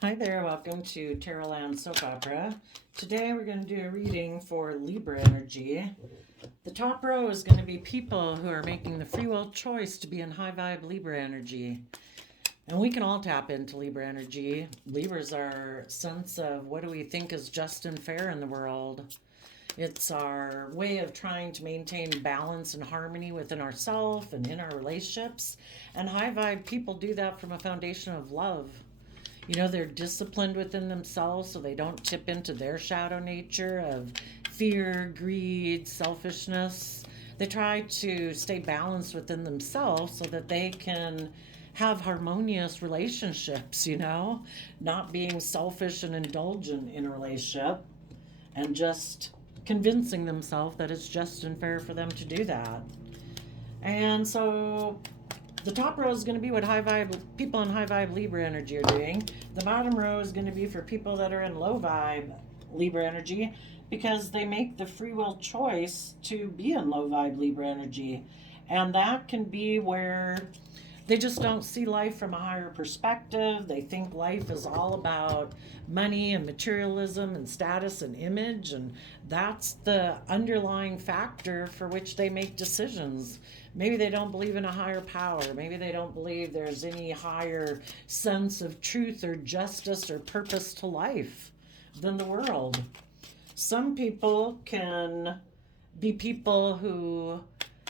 Hi there, welcome to Tarotland Soap Opera. Today we're going to do a reading for Libra energy. The top row is going to be people who are making the free will choice to be in high vibe Libra energy. And we can all tap into Libra energy. Libras are sense of what do we think is just and fair in the world. It's our way of trying to maintain balance and harmony within ourselves and in our relationships. And high vibe people do that from a foundation of love. They're disciplined within themselves so they don't tip into their shadow nature of fear, greed, selfishness. They try to stay balanced within themselves so that they can have harmonious relationships, not being selfish and indulgent in a relationship and just convincing themselves that it's just and fair for them to do that. And so the top row is going to be what high vibe people in high vibe Libra energy are doing. The bottom row is going to be for people that are in low vibe Libra energy because they make the free will choice to be in low vibe Libra energy. And that can be where they just don't see life from a higher perspective. They think life is all about money and materialism and status and image, and that's the underlying factor for which they make decisions. Maybe they don't believe in a higher power. Maybe they don't believe there's any higher sense of truth or justice or purpose to life than the world. Some people can be people who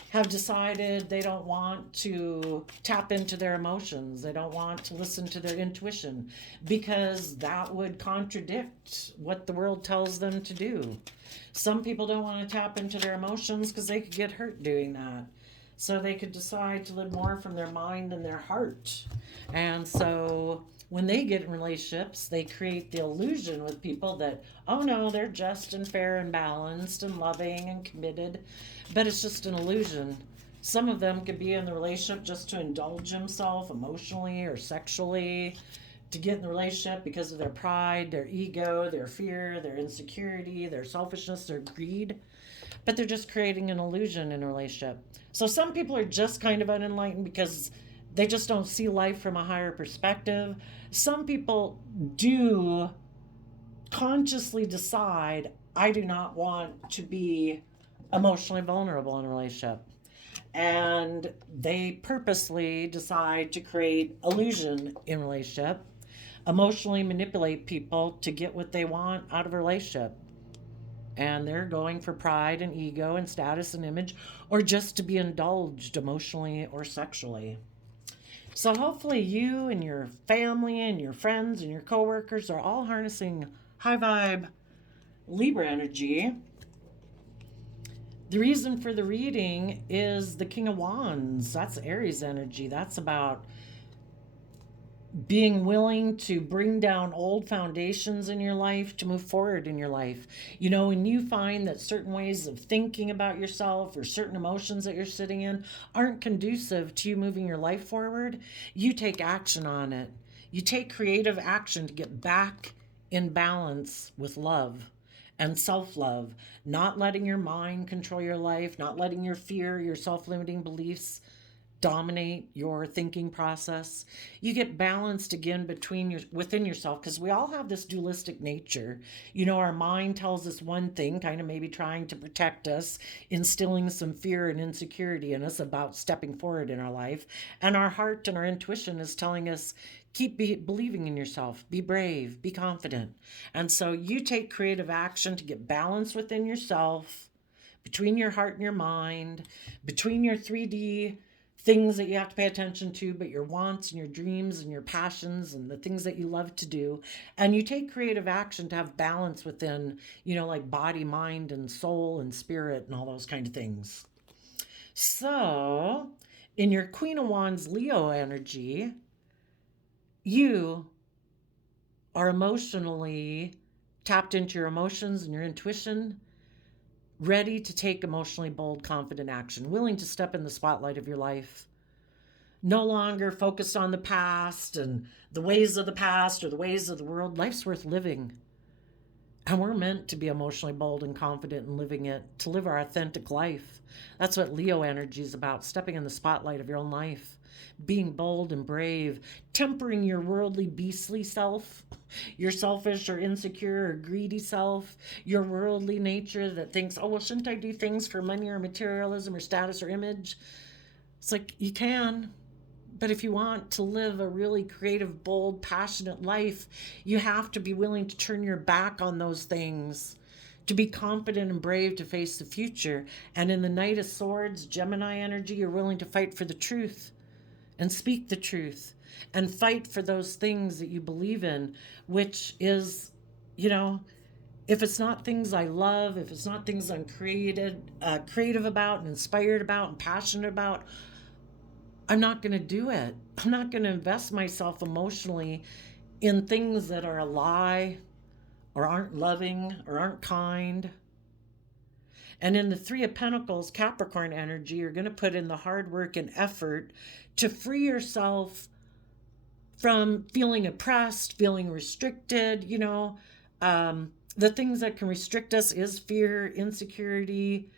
have decided they don't want to tap into their emotions. They don't want to listen to their intuition because that would contradict what the world tells them to do. Some people don't want to tap into their emotions because they could get hurt doing that. So they could decide to live more from their mind and their heart. And so when they get in relationships, they create the illusion with people that, oh no, they're just and fair and balanced and loving and committed. But it's just an illusion. Some of them could be in the relationship just to indulge himself emotionally or sexually, to get in the relationship because of their pride, their ego, their fear, their insecurity, their selfishness, their greed. But they're just creating an illusion in a relationship. So some people are just kind of unenlightened because they just don't see life from a higher perspective. Some people do consciously decide, I do not want to be emotionally vulnerable in a relationship. And they purposely decide to create illusion in a relationship, emotionally manipulate people to get what they want out of a relationship. And they're going for pride and ego and status and image, or just to be indulged emotionally or sexually. So hopefully you and your family and your friends and your coworkers are all harnessing high vibe Libra energy. The reason for the reading is the King of Wands. That's Aries energy. That's about being willing to bring down old foundations in your life to move forward in your life. When you find that certain ways of thinking about yourself or certain emotions that you're sitting in aren't conducive to you moving your life forward, you take action on it. You take creative action to get back in balance with love and self love, not letting your mind control your life, not letting your fear, your self limiting beliefs dominate your thinking process. You get balanced again within yourself, because we all have this dualistic nature. Our mind tells us one thing, kind of maybe trying to protect us, instilling some fear and insecurity in us about stepping forward in our life, and our heart and our intuition is telling us, believing in yourself, be brave, be confident. And so you take creative action to get balance within yourself, between your heart and your mind, between your 3D things that you have to pay attention to, but your wants and your dreams and your passions and the things that you love to do. And you take creative action to have balance within, like body, mind, and soul and spirit and all those kind of things. So, in your Queen of Wands Leo energy, you are emotionally tapped into your emotions and your intuition, ready to take emotionally bold, confident action, willing to step in the spotlight of your life. No longer focused on the past and the ways of the past or the ways of the world. Life's worth living. And we're meant to be emotionally bold and confident in living it, to live our authentic life. That's what Leo energy is about, stepping in the spotlight of your own life. being bold and brave, tempering your worldly, beastly self, your selfish or insecure or greedy self, your worldly nature that thinks, oh, well, shouldn't I do things for money or materialism or status or image? It's like, you can. But if you want to live a really creative, bold, passionate life, you have to be willing to turn your back on those things, to be confident and brave to face the future. And in the Knight of Swords, Gemini energy, you're willing to fight for the truth and speak the truth and fight for those things that you believe in, which is, if it's not things I love, if it's not things I'm creative about and inspired about and passionate about, I'm not going to do it. I'm not going to invest myself emotionally in things that are a lie or aren't loving or aren't kind. And in the Three of Pentacles, Capricorn energy, you're going to put in the hard work and effort to free yourself from feeling oppressed, feeling restricted. The things that can restrict us is fear, insecurity,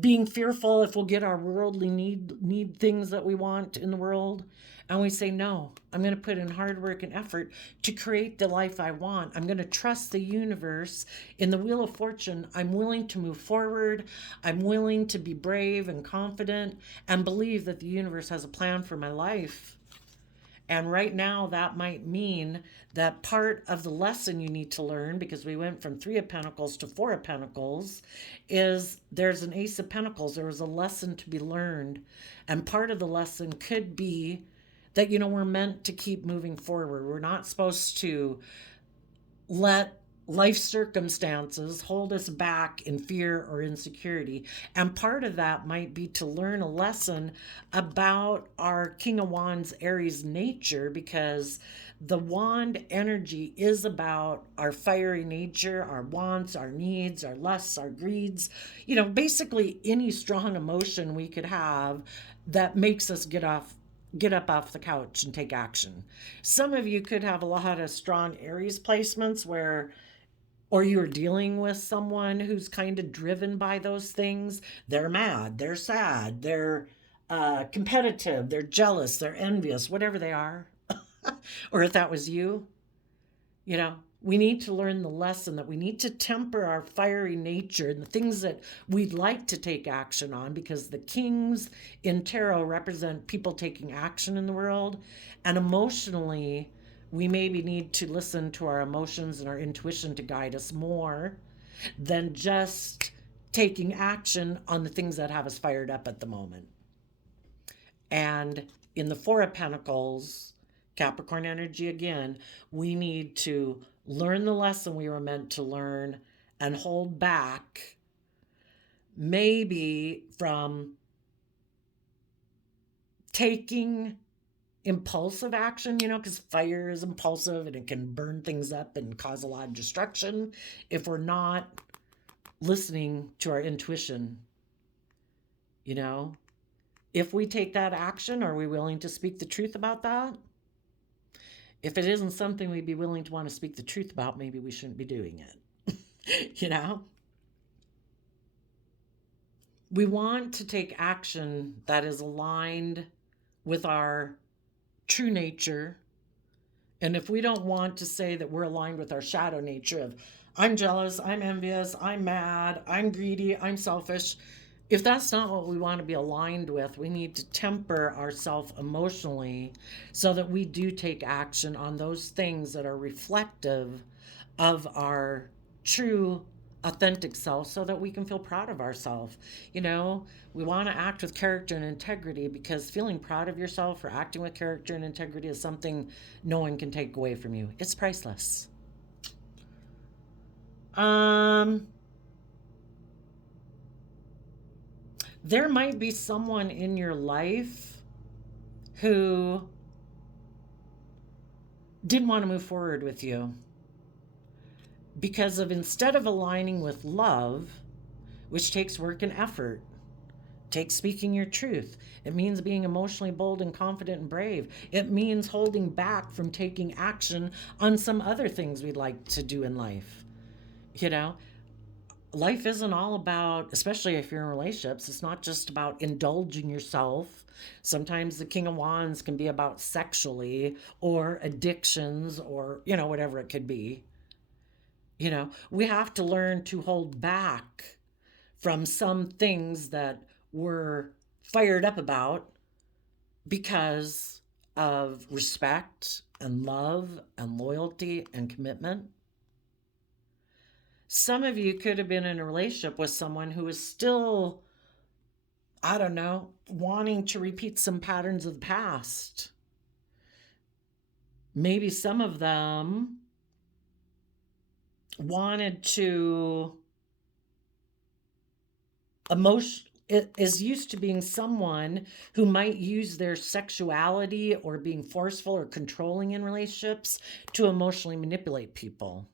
being fearful if we'll get our worldly need things that we want in the world. And we say, no, I'm going to put in hard work and effort to create the life I want. I'm going to trust the universe. In the Wheel of Fortune, I'm willing to move forward. I'm willing to be brave and confident and believe that the universe has a plan for my life. And right now, that might mean that part of the lesson you need to learn, because we went from Three of Pentacles to Four of Pentacles, is there's an Ace of Pentacles. There was a lesson to be learned. And part of the lesson could be that, we're meant to keep moving forward. We're not supposed to let life circumstances hold us back in fear or insecurity. And part of that might be to learn a lesson about our King of Wands Aries nature, because the wand energy is about our fiery nature, our wants, our needs, our lusts, our greeds, basically any strong emotion we could have that makes us get up off the couch and take action. Some of you could have a lot of strong Aries placements or you're dealing with someone who's kind of driven by those things. They're mad, they're sad, they're competitive, they're jealous, they're envious, whatever they are. Or if that was you, we need to learn the lesson that we need to temper our fiery nature and the things that we'd like to take action on, because the kings in tarot represent people taking action in the world. And emotionally, we maybe need to listen to our emotions and our intuition to guide us more than just taking action on the things that have us fired up at the moment. And in the Four of Pentacles, Capricorn energy again, we need to learn the lesson we were meant to learn and hold back, maybe from taking impulsive action, because fire is impulsive and it can burn things up and cause a lot of destruction if we're not listening to our intuition. If we take that action, are we willing to speak the truth about that? If it isn't something we'd be willing to want to speak the truth about, maybe we shouldn't be doing it. We want to take action that is aligned with our true nature. And if we don't want to say that we're aligned with our shadow nature of, I'm jealous, I'm envious, I'm mad, I'm greedy, I'm selfish, if that's not what we want to be aligned with, we need to temper ourselves emotionally so that we do take action on those things that are reflective of our true, authentic self, so that we can feel proud of ourselves. We want to act with character and integrity, because feeling proud of yourself or acting with character and integrity is something no one can take away from you. It's priceless. There might be someone in your life who didn't want to move forward with you because of, instead of aligning with love, which takes work and effort, takes speaking your truth. It means being emotionally bold and confident and brave. It means holding back from taking action on some other things we'd like to do in life. life isn't all about, especially if you're in relationships, it's not just about indulging yourself. Sometimes the King of Wands can be about sexually or addictions or, whatever it could be. We have to learn to hold back from some things that we're fired up about because of respect and love and loyalty and commitment. Some of you could have been in a relationship with someone who is still, I don't know, wanting to repeat some patterns of the past. Maybe some of them wanted to is used to being someone who might use their sexuality or being forceful or controlling in relationships to emotionally manipulate people.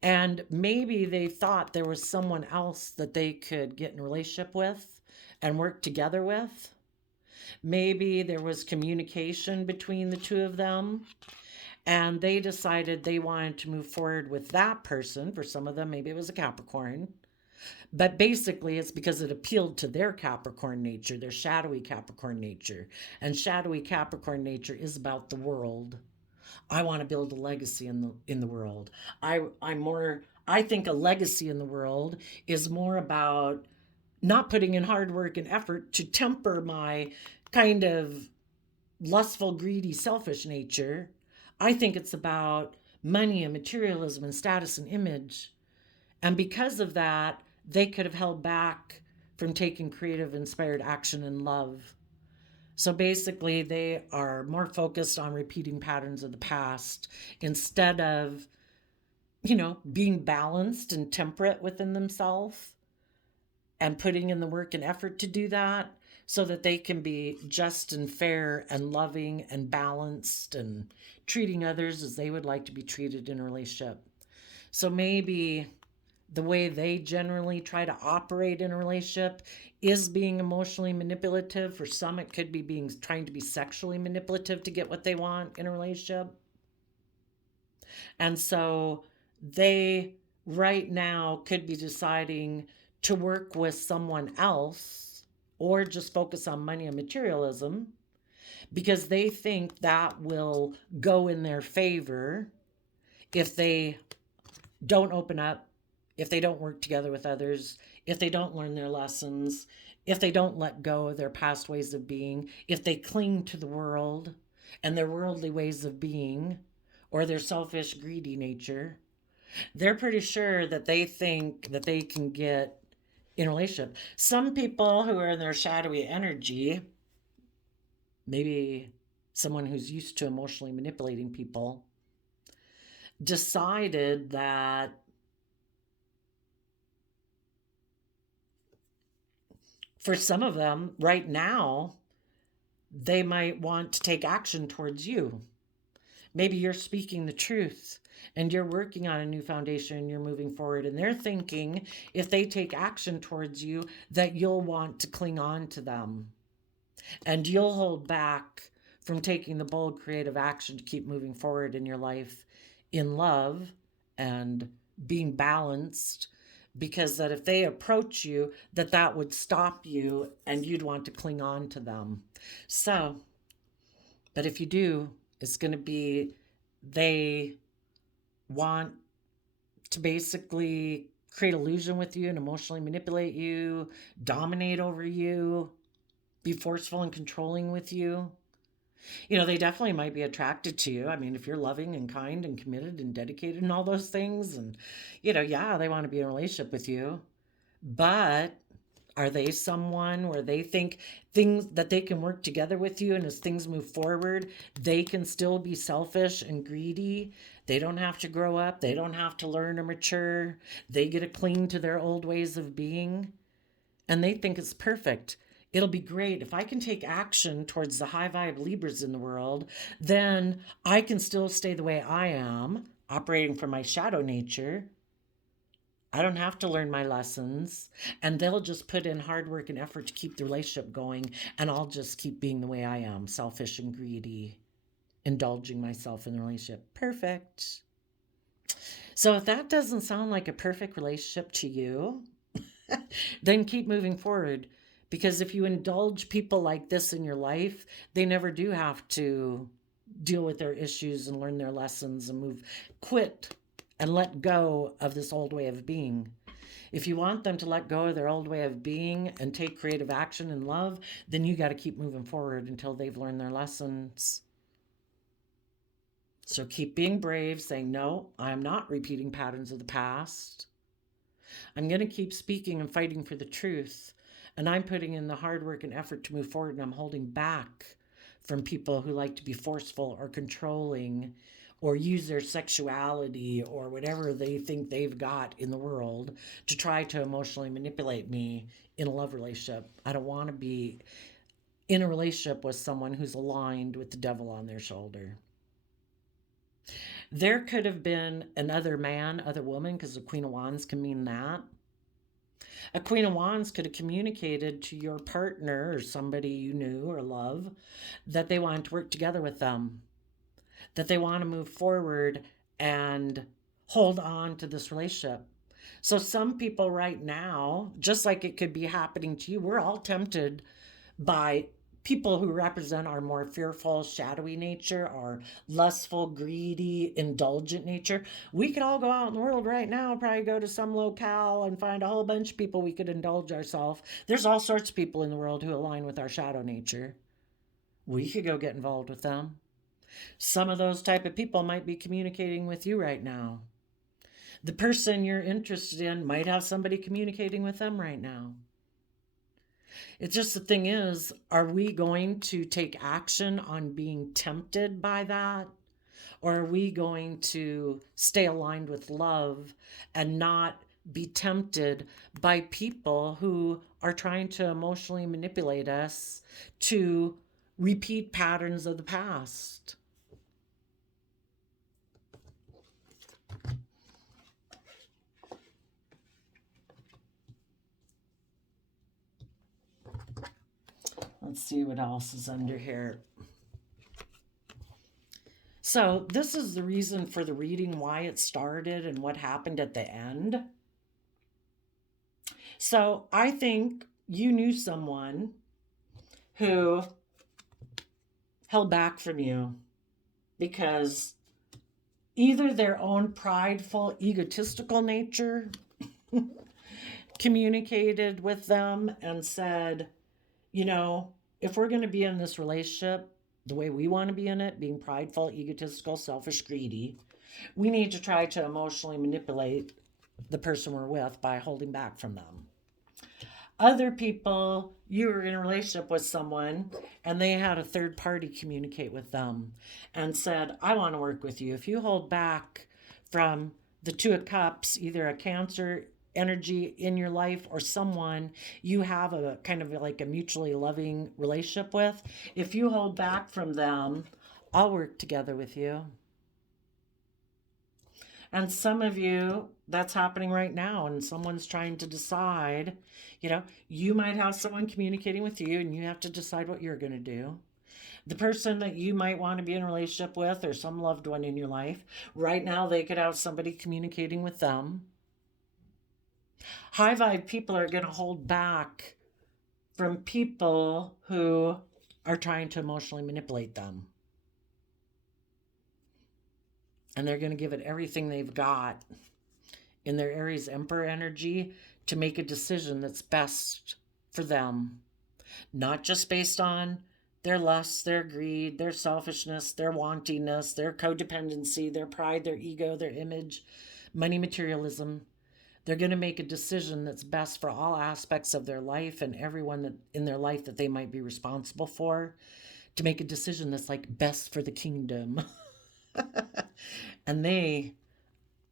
And maybe they thought there was someone else that they could get in a relationship with and work together with. Maybe there was communication between the two of them, and they decided they wanted to move forward with that person. For some of them, maybe it was a Capricorn. But basically, it's because it appealed to their Capricorn nature, their shadowy Capricorn nature. And shadowy Capricorn nature is about the world. I want to build a legacy in the world. I think a legacy in the world is more about not putting in hard work and effort to temper my kind of lustful, greedy, selfish nature. I think it's about money and materialism and status and image. And because of that, they could have held back from taking creative, inspired action in love. So basically, they are more focused on repeating patterns of the past instead of, being balanced and temperate within themselves and putting in the work and effort to do that so that they can be just and fair and loving and balanced and treating others as they would like to be treated in a relationship. So maybe the way they generally try to operate in a relationship is being emotionally manipulative. For some, it could be trying to be sexually manipulative to get what they want in a relationship. And so they right now could be deciding to work with someone else or just focus on money and materialism because they think that will go in their favor if they don't open up, if they don't work together with others, if they don't learn their lessons, if they don't let go of their past ways of being, if they cling to the world and their worldly ways of being or their selfish, greedy nature, they're pretty sure that they think that they can get in a relationship. Some people who are in their shadowy energy, maybe someone who's used to emotionally manipulating people, decided that for some of them right now, they might want to take action towards you. Maybe you're speaking the truth and you're working on a new foundation and you're moving forward, and they're thinking if they take action towards you that you'll want to cling on to them and you'll hold back from taking the bold creative action to keep moving forward in your life in love and being balanced, because that if they approach you, that would stop you and you'd want to cling on to them. So, but if you do, it's going to be they want to basically create illusion with you and emotionally manipulate you, dominate over you, be forceful and controlling with you. They definitely might be attracted to you. I mean, if you're loving and kind and committed and dedicated and all those things, and, yeah, they want to be in a relationship with you. But are they someone where they think things that they can work together with you, and as things move forward, they can still be selfish and greedy? They don't have to grow up. They don't have to learn or mature. They get to cling to their old ways of being. And they think it's perfect. It'll be great. If I can take action towards the high vibe Libras in the world, then I can still stay the way I am, operating from my shadow nature. I don't have to learn my lessons, and they'll just put in hard work and effort to keep the relationship going, and I'll just keep being the way I am, selfish and greedy, indulging myself in the relationship. Perfect. So if that doesn't sound like a perfect relationship to you, then keep moving forward. Because if you indulge people like this in your life, they never do have to deal with their issues and learn their lessons and quit and let go of this old way of being. If you want them to let go of their old way of being and take creative action in love, then you got to keep moving forward until they've learned their lessons. So keep being brave, saying, no, I'm not repeating patterns of the past. I'm going to keep speaking and fighting for the truth. And I'm putting in the hard work and effort to move forward, and I'm holding back from people who like to be forceful or controlling or use their sexuality or whatever they think they've got in the world to try to emotionally manipulate me in a love relationship. I don't want to be in a relationship with someone who's aligned with the devil on their shoulder. There could have been another man, other woman, because the Queen of Wands can mean that. A Queen of Wands could have communicated to your partner or somebody you knew or love that they wanted to work together with them, that they want to move forward and hold on to this relationship. So some people right now, just like it could be happening to you, we're all tempted by people who represent our more fearful, shadowy nature, our lustful, greedy, indulgent nature. We could all go out in the world right now, probably go to some locale and find a whole bunch of people we could indulge ourselves. There's all sorts of people in the world who align with our shadow nature. We could go get involved with them. Some of those type of people might be communicating with you right now. The person you're interested in might have somebody communicating with them right now. It's just the thing is, are we going to take action on being tempted by that? Or are we going to stay aligned with love and not be tempted by people who are trying to emotionally manipulate us to repeat patterns of the past? Let's see what else is under here. So, this is the reason for the reading, why it started and what happened at the end. So, I think you knew someone who held back from you because either their own prideful, egotistical nature communicated with them and said, you know, if we're going to be in this relationship the way we want to be in it, being prideful, egotistical, selfish, greedy, we need to try to emotionally manipulate the person we're with by holding back from them. Other people, you were in a relationship with someone and they had a third party communicate with them and said, I want to work with you. If you hold back from the Two of Cups, either a Cancer energy in your life or someone you have a kind of like a mutually loving relationship with, if you hold back from them, I'll work together with you. And some of you, that's happening right now, and someone's trying to decide, you might have someone communicating with you and you have to decide what you're going to do. The person that you might want to be in a relationship with or some loved one in your life, right now they could have somebody communicating with them. High vibe people are going to hold back from people who are trying to emotionally manipulate them. And they're going to give it everything they've got in their Aries Emperor energy to make a decision that's best for them. Not just based on their lust, their greed, their selfishness, their wantingness, their codependency, their pride, their ego, their image, money, materialism. They're going to make a decision that's best for all aspects of their life and everyone that in their life that they might be responsible for, to make a decision that's like best for the kingdom. And they,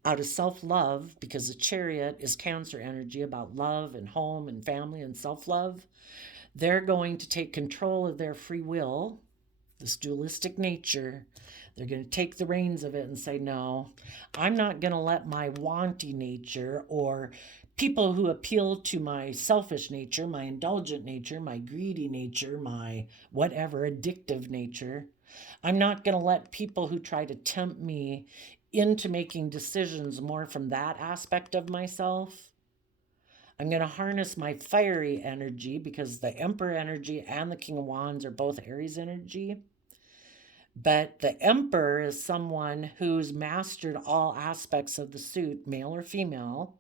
out of self-love, because the Chariot is Cancer energy about love and home and family and self-love, they're going to take control of their free will, this dualistic nature. They're going to take the reins of it and say, no, I'm not going to let my wanting nature or people who appeal to my selfish nature, my indulgent nature, my greedy nature, my whatever, addictive nature, I'm not going to let people who try to tempt me into making decisions more from that aspect of myself. I'm going to harness my fiery energy because the Emperor energy and the King of Wands are both Aries energy. But the Emperor is someone who's mastered all aspects of the suit, male or female.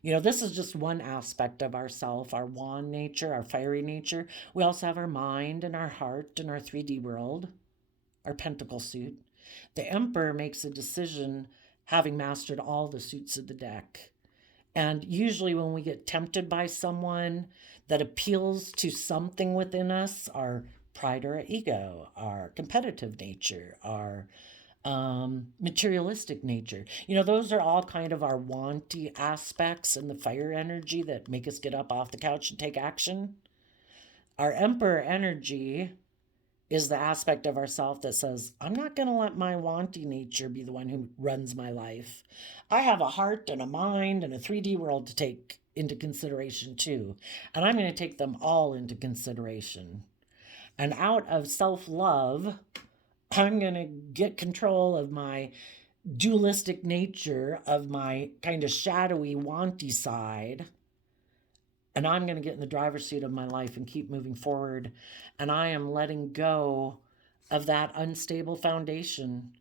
You know, this is just one aspect of ourself, our wand nature, our fiery nature. We also have our mind and our heart and our 3D world, our pentacle suit. The Emperor makes a decision having mastered all the suits of the deck. And usually, when we get tempted by someone that appeals to something within us, our pride or our ego, our competitive nature, our materialistic nature, those are all kind of our wanty aspects in the fire energy that make us get up off the couch and take action. Our Emperor energy is the aspect of ourself that says, I'm not going to let my wanty nature be the one who runs my life. I have a heart and a mind and a 3D world to take into consideration too. And I'm going to take them all into consideration. And out of self-love, I'm going to get control of my dualistic nature, of my kind of shadowy, wanty side. And I'm going to get in the driver's seat of my life and keep moving forward. And I am letting go of that unstable foundation,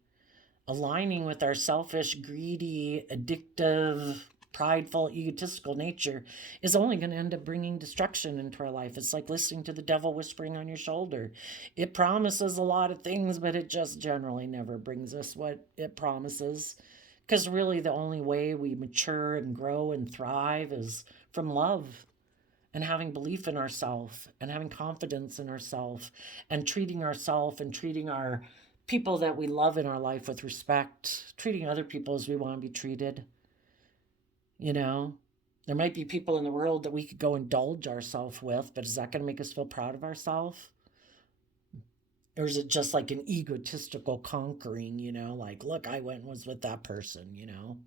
aligning with our selfish, greedy, addictive, prideful, egotistical nature is only going to end up bringing destruction into our life. It's like listening to the devil whispering on your shoulder. It promises a lot of things, but it just generally never brings us what it promises. Because really the only way we mature and grow and thrive is from love. And having belief in ourselves and having confidence in ourselves and treating ourselves and treating our people that we love in our life with respect, treating other people as we want to be treated. There might be people in the world that we could go indulge ourselves with, but is that going to make us feel proud of ourselves? Or is it just like an egotistical conquering, like, look, I went and was with that person,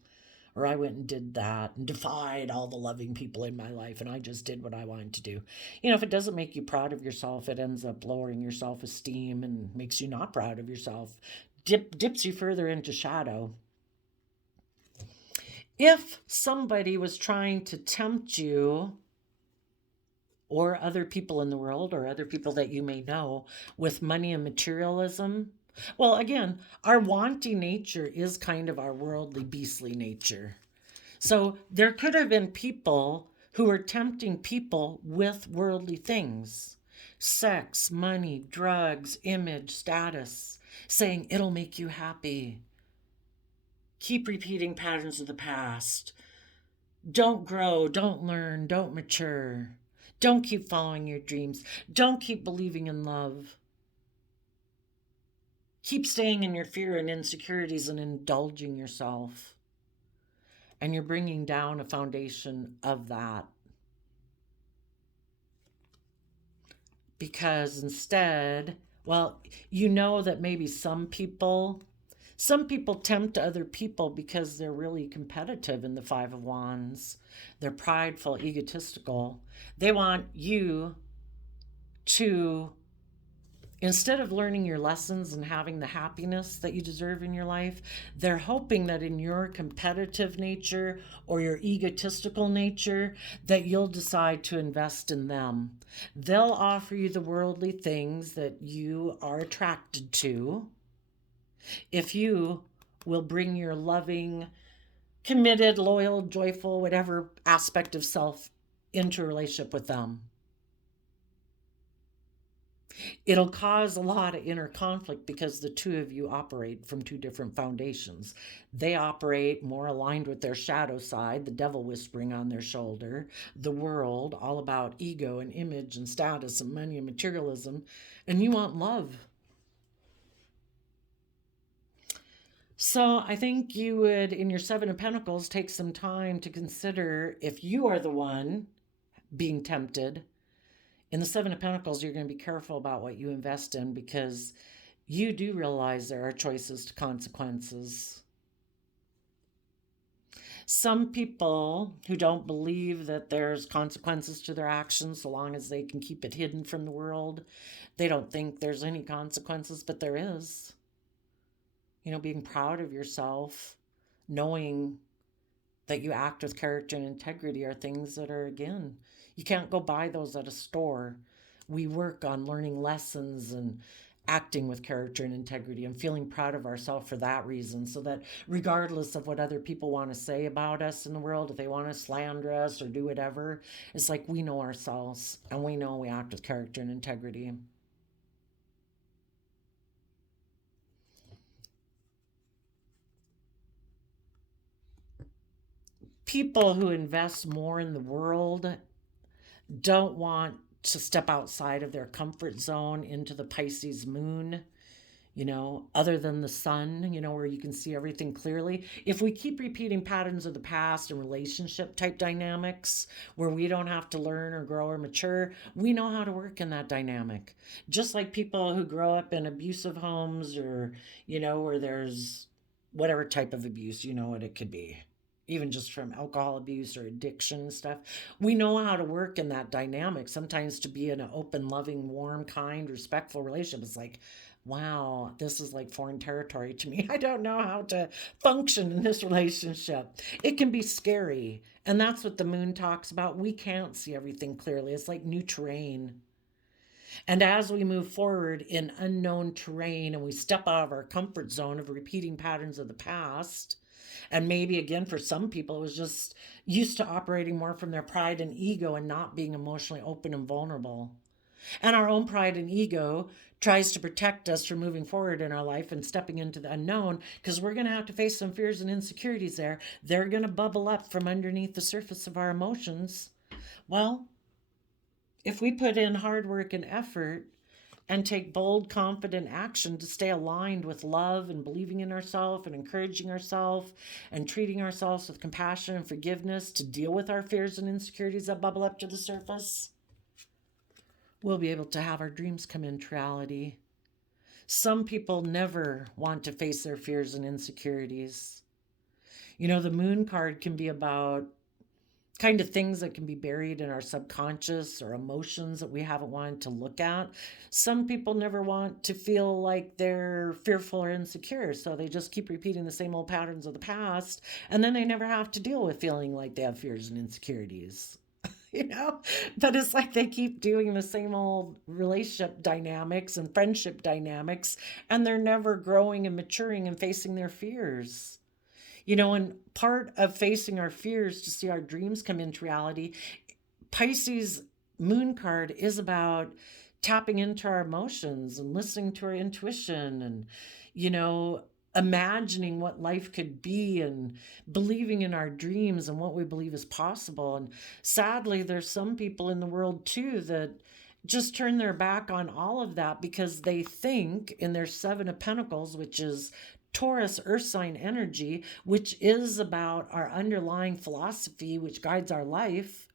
or I went and did that and defied all the loving people in my life and I just did what I wanted to do. If it doesn't make you proud of yourself, it ends up lowering your self-esteem and makes you not proud of yourself, dips you further into shadow. If somebody was trying to tempt you or other people in the world or other people that you may know with money and materialism, well, again, our wanting nature is kind of our worldly, beastly nature. So there could have been people who were tempting people with worldly things, sex, money, drugs, image, status, saying it'll make you happy. Keep repeating patterns of the past. Don't grow, don't learn, don't mature. Don't keep following your dreams. Don't keep believing in love. Keep staying in your fear and insecurities and indulging yourself. And you're bringing down a foundation of that. Because instead, well, that maybe some people tempt other people because they're really competitive in the Five of Wands. They're prideful, egotistical. They want you to, instead of learning your lessons and having the happiness that you deserve in your life, they're hoping that in your competitive nature or your egotistical nature that you'll decide to invest in them. They'll offer you the worldly things that you are attracted to if you will bring your loving, committed, loyal, joyful, whatever aspect of self into a relationship with them. It'll cause a lot of inner conflict because the two of you operate from two different foundations. They operate more aligned with their shadow side, the devil whispering on their shoulder, the world, all about ego and image and status and money and materialism, and you want love. So I think you would, in your Seven of Pentacles, take some time to consider if you are the one being tempted. In the Seven of Pentacles, you're going to be careful about what you invest in because you do realize there are choices to consequences. Some people who don't believe that there's consequences to their actions so long as they can keep it hidden from the world, they don't think there's any consequences, but there is. being proud of yourself, knowing that you act with character and integrity are things that are, again, you can't go buy those at a store. We work on learning lessons and acting with character and integrity and feeling proud of ourselves for that reason, so that regardless of what other people want to say about us in the world, if they want to slander us or do whatever, it's like we know ourselves and we know we act with character and integrity. People who invest more in the world don't want to step outside of their comfort zone into the Pisces moon, other than the sun, where you can see everything clearly. If we keep repeating patterns of the past and relationship type dynamics where we don't have to learn or grow or mature, we know how to work in that dynamic. Just like people who grow up in abusive homes, or, where there's whatever type of abuse, what it could be, even just from alcohol abuse or addiction and stuff. We know how to work in that dynamic. Sometimes to be in an open, loving, warm, kind, respectful relationship is like, wow, this is like foreign territory to me. I don't know how to function in this relationship. It can be scary. And that's what the moon talks about. We can't see everything clearly. It's like new terrain. And as we move forward in unknown terrain and we step out of our comfort zone of repeating patterns of the past, and maybe again, for some people, it was just used to operating more from their pride and ego and not being emotionally open and vulnerable. And our own pride and ego tries to protect us from moving forward in our life and stepping into the unknown, because we're going to have to face some fears and insecurities there. They're going to bubble up from underneath the surface of our emotions. Well, if we put in hard work and effort and take bold, confident action to stay aligned with love and believing in ourselves and encouraging ourselves and treating ourselves with compassion and forgiveness to deal with our fears and insecurities that bubble up to the surface, we'll be able to have our dreams come into reality. Some people never want to face their fears and insecurities. The moon card can be about kind of things that can be buried in our subconscious or emotions that we haven't wanted to look at. Some people never want to feel like they're fearful or insecure, so they just keep repeating the same old patterns of the past, and then they never have to deal with feeling like they have fears and insecurities. But it's like they keep doing the same old relationship dynamics and friendship dynamics, and they're never growing and maturing and facing their fears. And part of facing our fears to see our dreams come into reality, Pisces moon card is about tapping into our emotions and listening to our intuition and, imagining what life could be and believing in our dreams and what we believe is possible. And sadly, there's some people in the world too that just turn their back on all of that because they think in their Seven of Pentacles, which is Taurus earth sign energy, which is about our underlying philosophy, which guides our life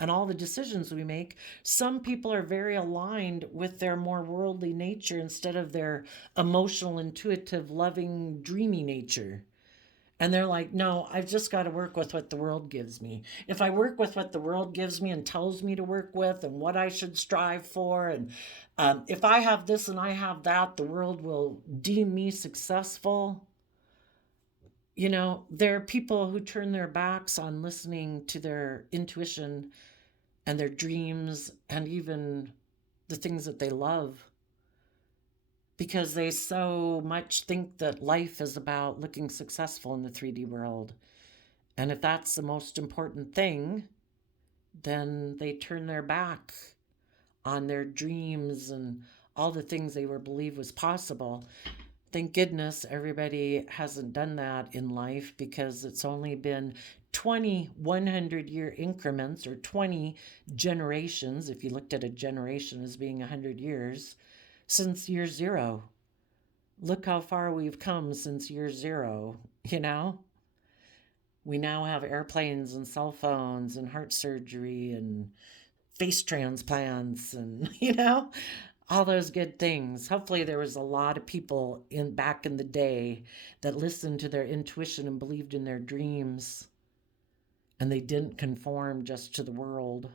and all the decisions we make. Some people are very aligned with their more worldly nature instead of their emotional, intuitive, loving, dreamy nature. And they're like, no, I've just got to work with what the world gives me. If I work with what the world gives me and tells me to work with and what I should strive for, and if I have this and I have that, the world will deem me successful. There are people who turn their backs on listening to their intuition and their dreams and even the things that they love, because they so much think that life is about looking successful in the 3D world. And if that's the most important thing, then they turn their back on their dreams and all the things they were believed was possible. Thank goodness everybody hasn't done that in life, because it's only been 20 100-year increments, or 20 generations, if you looked at a generation as being 100 years, since year zero. Look how far we've come since year zero, We now have airplanes and cell phones and heart surgery and face transplants and, all those good things. Hopefully there was a lot of people back in the day that listened to their intuition and believed in their dreams, and they didn't conform just to the world.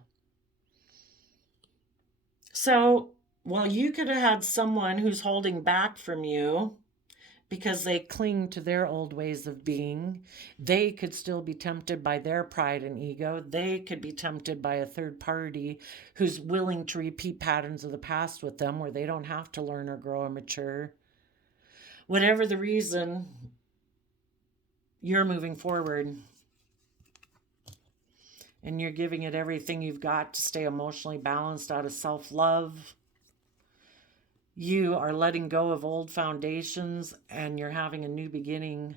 So, well, you could have had someone who's holding back from you because they cling to their old ways of being. They could still be tempted by their pride and ego. They could be tempted by a third party who's willing to repeat patterns of the past with them where they don't have to learn or grow or mature. Whatever the reason, you're moving forward and you're giving it everything you've got to stay emotionally balanced out of self-love. You are letting go of old foundations and you're having a new beginning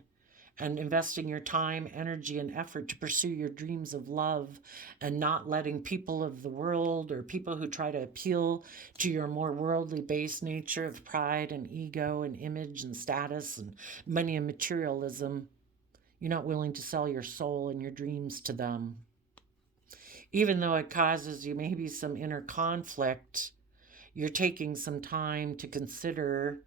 and investing your time, energy, and effort to pursue your dreams of love and not letting people of the world or people who try to appeal to your more worldly based nature of pride and ego and image and status and money and materialism. You're not willing to sell your soul and your dreams to them. Even though it causes you maybe some inner conflict, you're taking some time to consider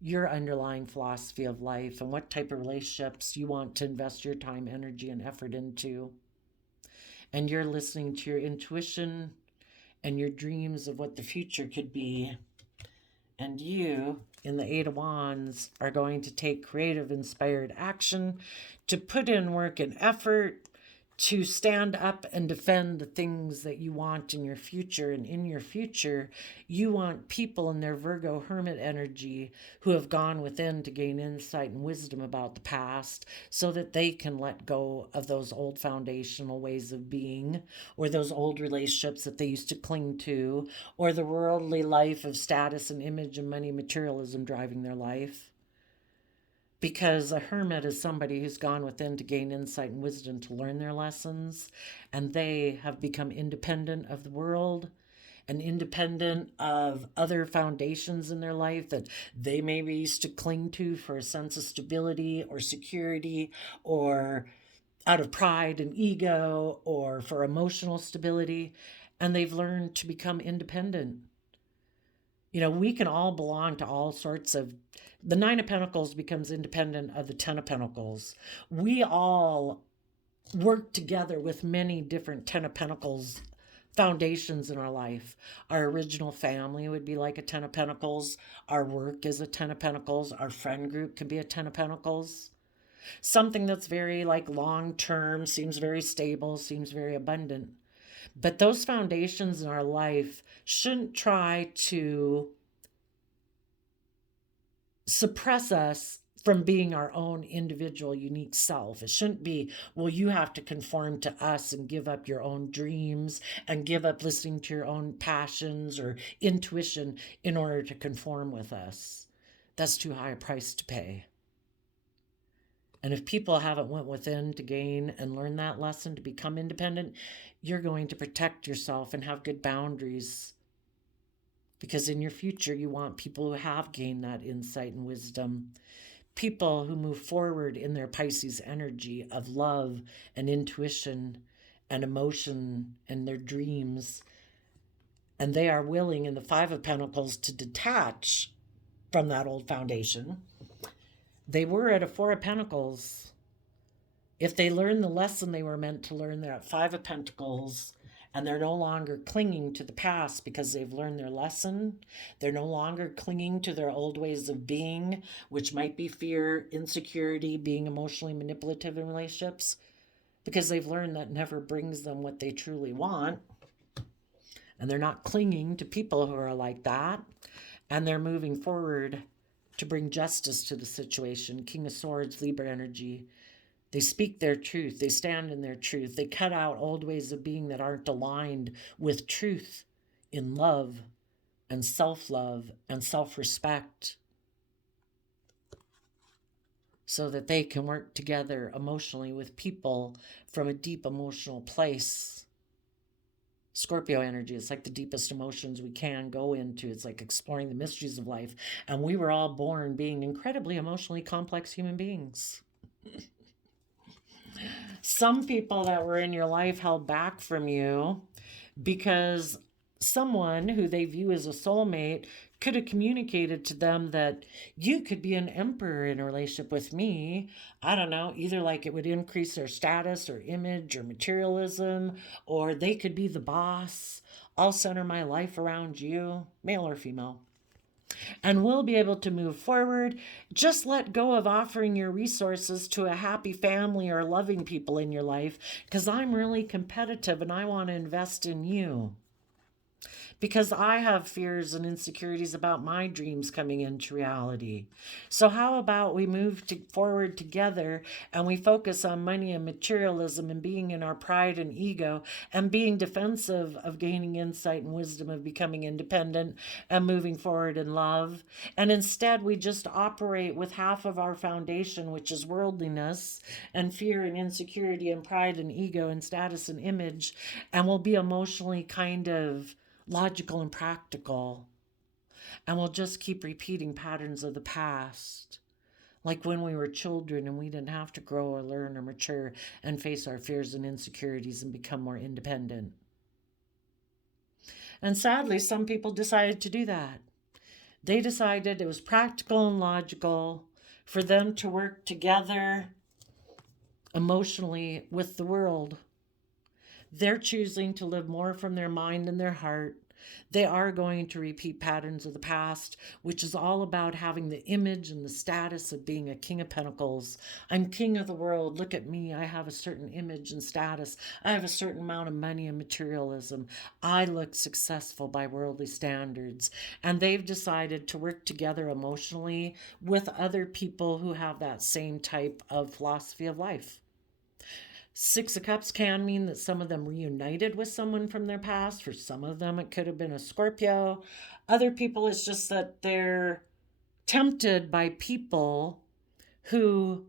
your underlying philosophy of life and what type of relationships you want to invest your time, energy, and effort into. And you're listening to your intuition and your dreams of what the future could be. And you, in the Eight of Wands, are going to take creative, inspired action to put in work and effort to stand up and defend the things that you want in your future. And in your future, you want people in their Virgo hermit energy who have gone within to gain insight and wisdom about the past so that they can let go of those old foundational ways of being or those old relationships that they used to cling to or the worldly life of status and image and money materialism driving their life. Because a hermit is somebody who's gone within to gain insight and wisdom to learn their lessons, and they have become independent of the world and independent of other foundations in their life that they maybe used to cling to for a sense of stability or security or out of pride and ego or for emotional stability, and they've learned to become independent. You know, we can all belong to all sorts of. The Nine of Pentacles becomes independent of the Ten of Pentacles. We all work together with many different Ten of Pentacles foundations in our life. Our original family would be like a Ten of Pentacles. Our work is a Ten of Pentacles. Our friend group can be a Ten of Pentacles. Something that's very like long term, seems very stable, seems very abundant. But those foundations in our life shouldn't try to suppress us from being our own individual, unique self. It shouldn't be, well, you have to conform to us and give up your own dreams and give up listening to your own passions or intuition in order to conform with us. That's too high a price to pay. And if people haven't went within to gain and learn that lesson to become independent, you're going to protect yourself and have good boundaries. Because in your future, you want people who have gained that insight and wisdom. People who move forward in their Pisces energy of love and intuition and emotion and their dreams. And they are willing in the Five of Pentacles to detach from that old foundation. They were at a Four of Pentacles. If they learn the lesson they were meant to learn, they're at Five of Pentacles. And they're no longer clinging to the past because they've learned their lesson. They're no longer clinging to their old ways of being, which might be fear, insecurity, being emotionally manipulative in relationships, because they've learned that never brings them what they truly want. And they're not clinging to people who are like that. And they're moving forward to bring justice to the situation. King of Swords, Libra energy. They speak their truth. They stand in their truth. They cut out old ways of being that aren't aligned with truth in love and self-love and self-respect so that they can work together emotionally with people from a deep emotional place. Scorpio energy is like the deepest emotions we can go into. It's like exploring the mysteries of life. And we were all born being incredibly emotionally complex human beings. Some people that were in your life held back from you because someone who they view as a soulmate could have communicated to them that you could be an emperor in a relationship with me. I don't know, either like it would increase their status or image or materialism, or they could be the boss. I'll center my life around you, male or female. and we'll be able to move forward. Just let go of offering your resources to a happy family or loving people in your life, because I'm really competitive and I want to invest in you. Because I have fears and insecurities about my dreams coming into reality. So, how about we move forward together and we focus on money and materialism and being in our pride and ego and being defensive of gaining insight and wisdom of becoming independent and moving forward in love? And instead, we just operate with half of our foundation, which is worldliness and fear and insecurity and pride and ego and status and image, and we'll be emotionally kind of logical and practical. And we'll just keep repeating patterns of the past, like when we were children and we didn't have to grow or learn or mature and face our fears and insecurities and become more independent. And sadly, some people decided to do that. They decided it was practical and logical for them to work together emotionally with the world. They're choosing to live more from their mind and their heart. They are going to repeat patterns of the past, which is all about having the image and the status of being a king of pentacles. I'm king of the world. Look at me. I have a certain image and status. I have a certain amount of money and materialism. I look successful by worldly standards. And they've decided to work together emotionally with other people who have that same type of philosophy of life. Six of Cups can mean that some of them reunited with someone from their past. For some of them, it could have been a Scorpio. Other people, it's just that they're tempted by people who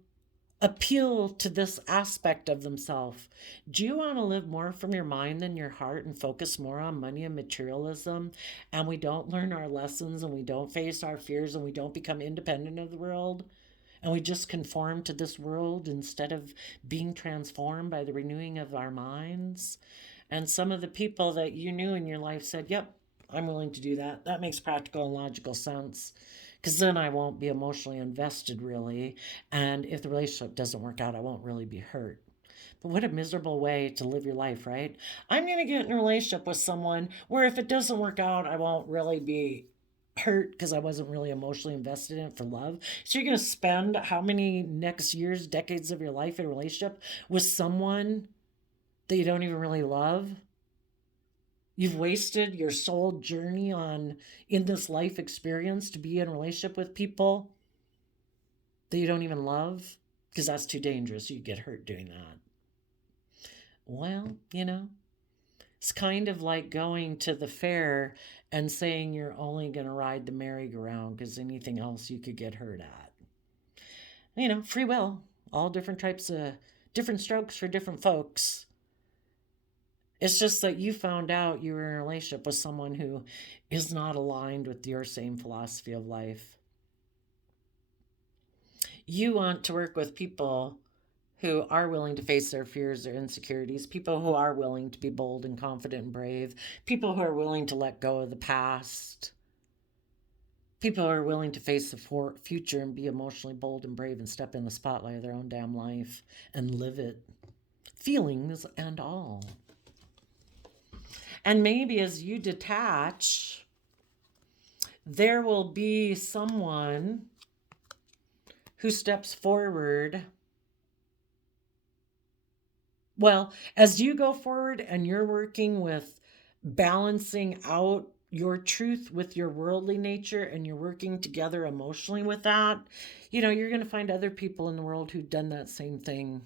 appeal to this aspect of themselves. Do you want to live more from your mind than your heart and focus more on money and materialism? And we don't learn our lessons and we don't face our fears and we don't become independent of the world? And we just conform to this world instead of being transformed by the renewing of our minds. And some of the people that you knew in your life said, yep, I'm willing to do that. That makes practical and logical sense. Because then I won't be emotionally invested, really. And if the relationship doesn't work out, I won't really be hurt. But what a miserable way to live your life, right? I'm going to get in a relationship with someone where if it doesn't work out, I won't really be hurt because I wasn't really emotionally invested in it for love. So you're going to spend how many next years, decades of your life in a relationship with someone that you don't even really love? You've wasted your soul journey on in this life experience to be in a relationship with people that you don't even love, because that's too dangerous. You get hurt doing that. Well, it's kind of like going to the fair and saying you're only going to ride the merry-go-round because anything else you could get hurt at. Free will, all different types of different strokes for different folks. It's just that you found out you were in a relationship with someone who is not aligned with your same philosophy of life. You want to work with people who are willing to face their fears, their insecurities, people who are willing to be bold and confident and brave, people who are willing to let go of the past, people who are willing to face the future and be emotionally bold and brave and step in the spotlight of their own damn life and live it, feelings and all. And maybe as you detach, there will be someone who steps forward. Well, as you go forward and you're working with balancing out your truth with your worldly nature and you're working together emotionally with that, you're going to find other people in the world who've done that same thing.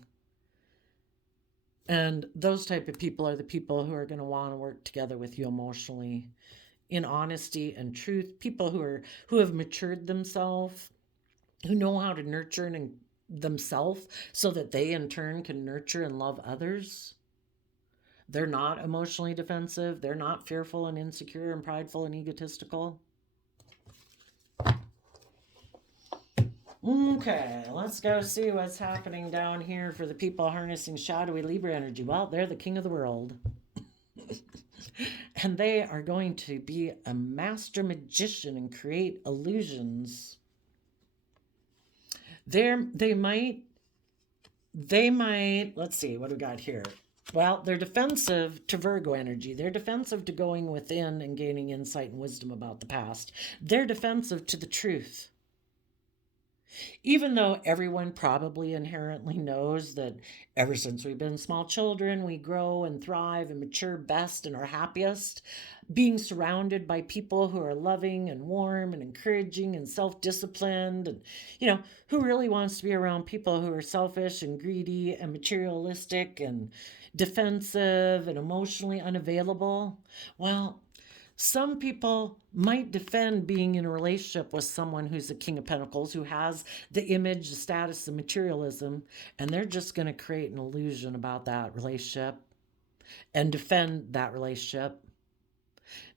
And those type of people are the people who are going to want to work together with you emotionally in honesty and truth. People who have matured themselves, who know how to nurture and themselves so that they in turn can nurture and love others. They're not emotionally defensive. They're not fearful and insecure and prideful and egotistical. Okay, let's go see what's happening down here for the people harnessing shadowy Libra energy. Well, they're the king of the world. And they are going to be a master magician and create illusions. They might, let's see, what do we got here? Well, they're defensive to Virgo energy. They're defensive to going within and gaining insight and wisdom about the past. They're defensive to the truth. Even though everyone probably inherently knows that ever since we've been small children, we grow and thrive and mature best and are happiest being surrounded by people who are loving and warm and encouraging and self-disciplined, and who really wants to be around people who are selfish and greedy and materialistic and defensive and emotionally unavailable. Well, some people might defend being in a relationship with someone who's a King of Pentacles, who has the image, the status, the materialism, and they're just going to create an illusion about that relationship and defend that relationship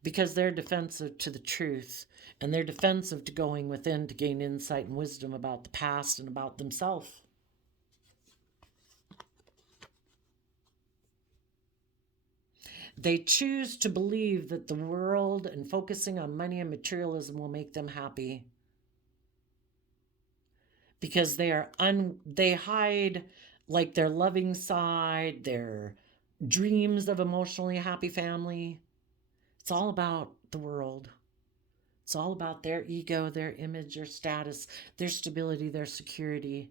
because they're defensive to the truth and they're defensive to going within to gain insight and wisdom about the past and about themselves. They choose to believe that the world and focusing on money and materialism will make them happy because they hide like their loving side, their dreams of emotionally happy family. It's all about the world. It's all about their ego, their image, their status, their stability, their security.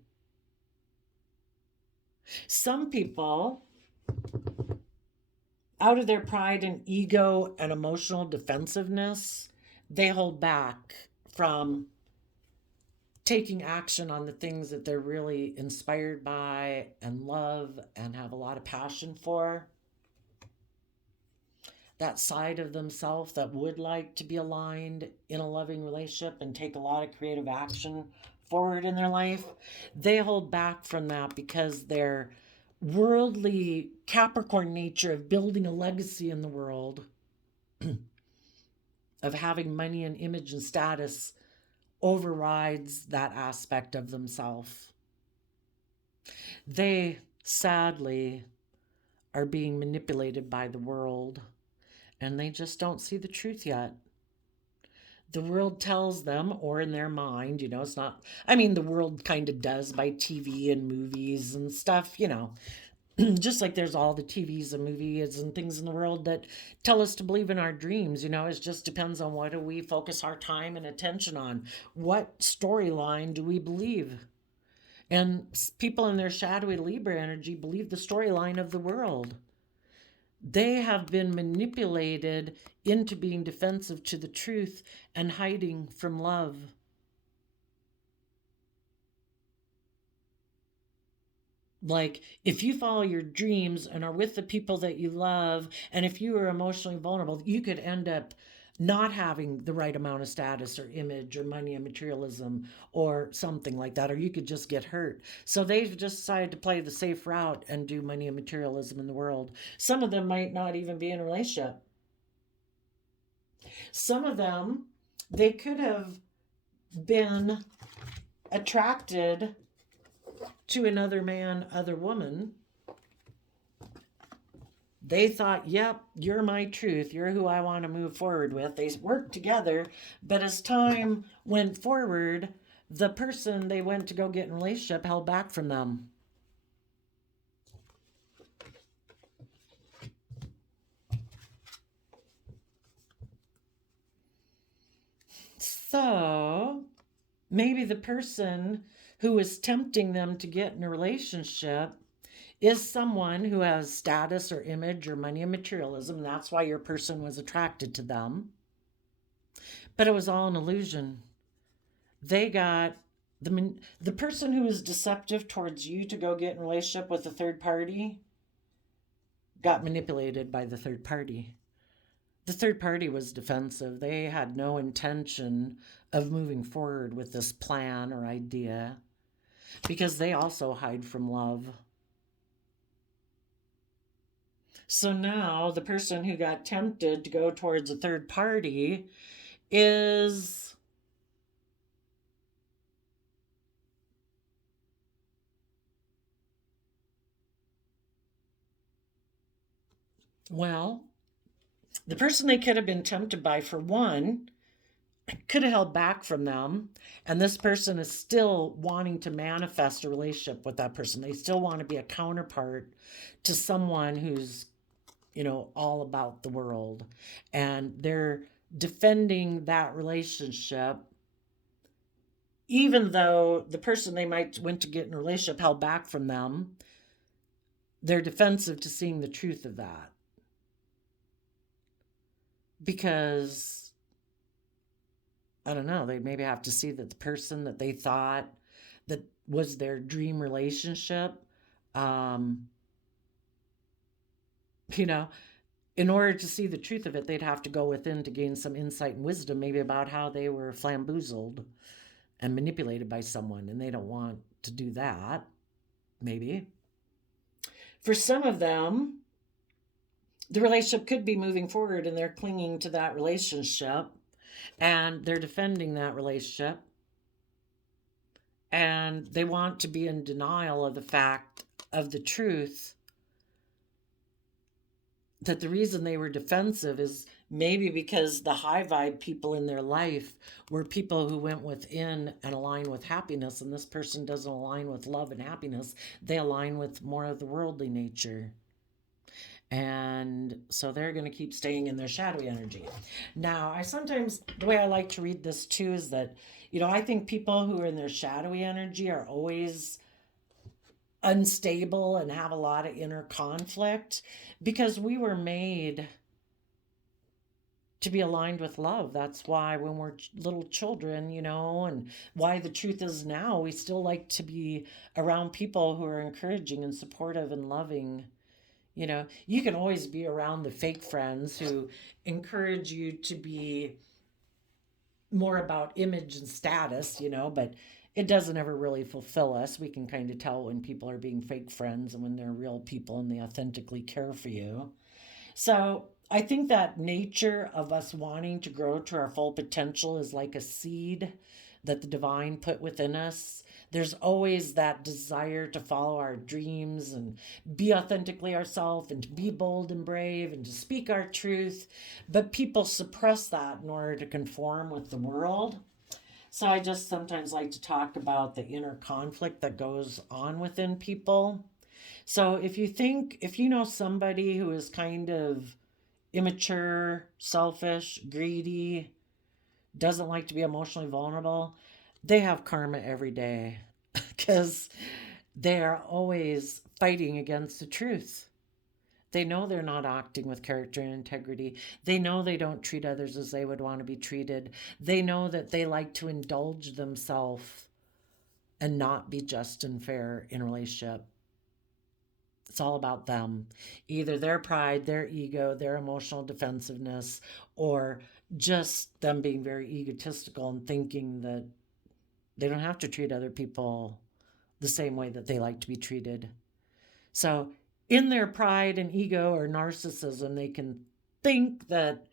Some people, out of their pride and ego and emotional defensiveness, they hold back from taking action on the things that they're really inspired by and love and have a lot of passion for. That side of themselves that would like to be aligned in a loving relationship and take a lot of creative action forward in their life, they hold back from that because their worldly Capricorn nature of building a legacy in the world, of having money and image and status, overrides that aspect of themselves. They sadly are being manipulated by the world and they just don't see the truth yet. The world tells them, or in their mind, it's not, the world kind of does by TV and movies and stuff, just like there's all the TVs and movies and things in the world that tell us to believe in our dreams. It just depends on what do we focus our time and attention on. What storyline do we believe? And people in their shadowy Libra energy believe the storyline of the world. They have been manipulated into being defensive to the truth and hiding from love. Like, if you follow your dreams and are with the people that you love, and if you are emotionally vulnerable, you could end up not having the right amount of status or image or money and materialism or something like that, or you could just get hurt. So they've just decided to play the safe route and do money and materialism in the world. Some of them might not even be in a relationship. Some of them, they could have been attracted to another man, other woman. They thought, yep, you're my truth. You're who I want to move forward with. They worked together, but as time went forward, the person they went to go get in a relationship held back from them. So maybe the person who is tempting them to get in a relationship is someone who has status or image or money and materialism. That's why your person was attracted to them. But it was all an illusion. They got the person who was deceptive towards you to go get in a relationship with a third party got manipulated by the third party. The third party was defensive. They had no intention of moving forward with this plan or idea because they also hide from love. So now the person who got tempted to go towards a third party is the person they could have been tempted by, for one, could have held back from them, and this person is still wanting to manifest a relationship with that person. They still want to be a counterpart to someone who's, all about the world, and they're defending that relationship, even though the person they might went to get in a relationship held back from them. They're defensive to seeing the truth of that, because I don't know, they maybe have to see that the person that they thought that was their dream relationship, um, you know, in order to see the truth of it, they'd have to go within to gain some insight and wisdom, maybe about how they were flamboozled and manipulated by someone, and they don't want to do that, maybe. For some of them, the relationship could be moving forward and they're clinging to that relationship and they're defending that relationship, and they want to be in denial of the fact of the truth that the reason they were defensive is maybe because the high vibe people in their life were people who went within and aligned with happiness, and this person doesn't align with love and happiness. They align with more of the worldly nature. And so they're going to keep staying in their shadowy energy. Now, the way I like to read this too is that, I think people who are in their shadowy energy are always unstable and have a lot of inner conflict, because we were made to be aligned with love. That's why when we're little children, and why the truth is now we still like to be around people who are encouraging and supportive and loving. You can always be around the fake friends who encourage you to be more about image and status, but it doesn't ever really fulfill us. We can kind of tell when people are being fake friends and when they're real people and they authentically care for you. So I think that nature of us wanting to grow to our full potential is like a seed that the divine put within us. There's always that desire to follow our dreams and be authentically ourselves and to be bold and brave and to speak our truth. But people suppress that in order to conform with the world. So I just sometimes like to talk about the inner conflict that goes on within people. So if you know somebody who is kind of immature, selfish, greedy, doesn't like to be emotionally vulnerable, they have karma every day because they are always fighting against the truth. They know they're not acting with character and integrity. They know they don't treat others as they would want to be treated. They know that they like to indulge themselves and not be just and fair in a relationship. It's all about them. Either their pride, their ego, their emotional defensiveness, or just them being very egotistical and thinking that they don't have to treat other people the same way that they like to be treated. So, in their pride and ego or narcissism, they can think that,